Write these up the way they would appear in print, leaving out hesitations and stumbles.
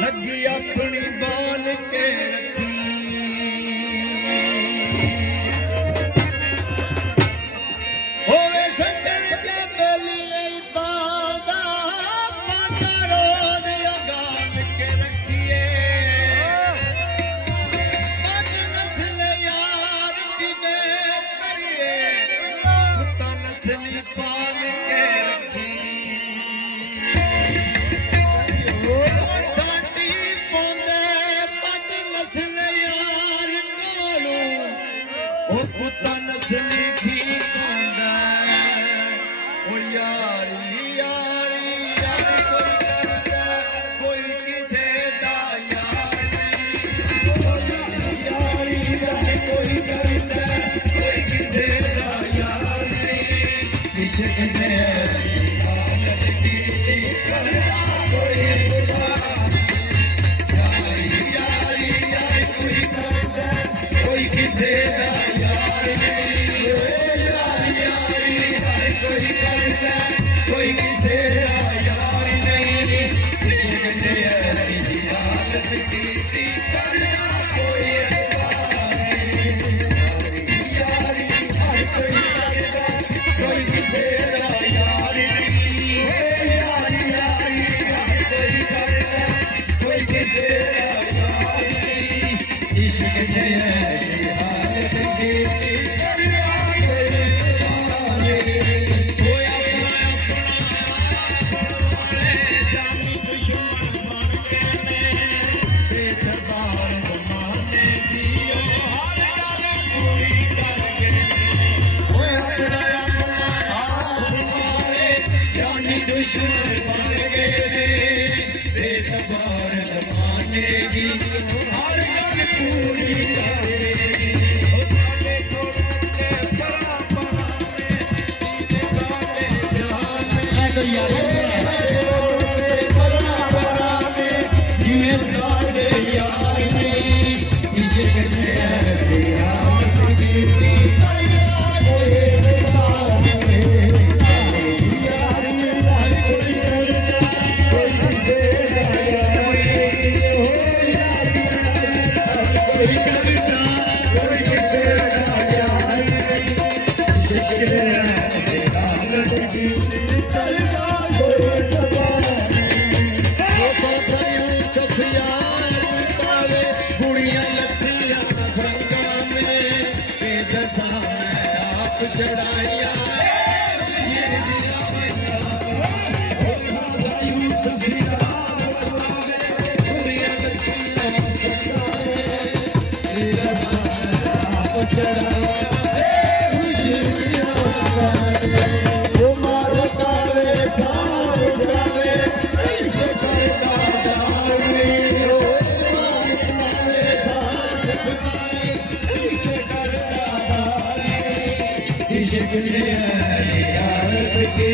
लगी अपनी बाल के रखी होवे सजन जा बेली दादा माता रोज अगाल के रखिए बद नस्ल यार दी मैं करिए कुत्ता नस्ली पाल के रखी कुत्ता नस्ली ठीक होंदा ओ यारी यारी यार कोई करदा कोई किसे दा यार नहीं यारी यार कोई करदा कोई किसे दा यार नहीं इश्क दे आदत की करदा कोई यारी यारी यार कोई करदा कोई किसे दा कोई किसे यार नहीं इश्क दे आदत की करना कोई यारी हर कोई करदा कोई किसे यार नहीं यारी यारी हर कोई करदा कोई किसे यार नहीं इश्क दे आदत की दुश्मन बन गए बेखबर जमाने की हर गल पूरी साडे कोलों परा परा साडे जिवें साडे यार नहीं इश्क दे आदत कीती चढ़ाइया इश्क दे आदत की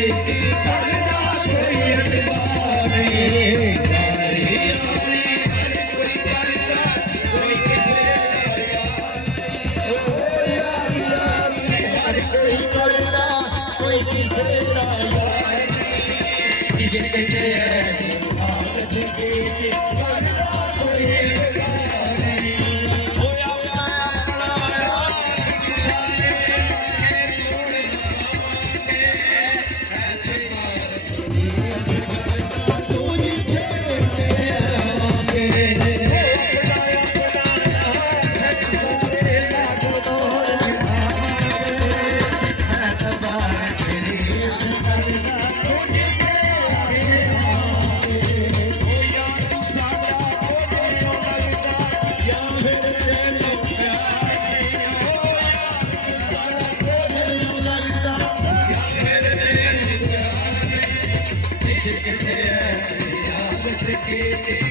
करदा कोई अतबार नहीं यारी यारी हर कोई करदा कोई किसे यारी यारी हर कोई करदा कोई किसे यार नहीं इश्क दे आदत की करदा कोई के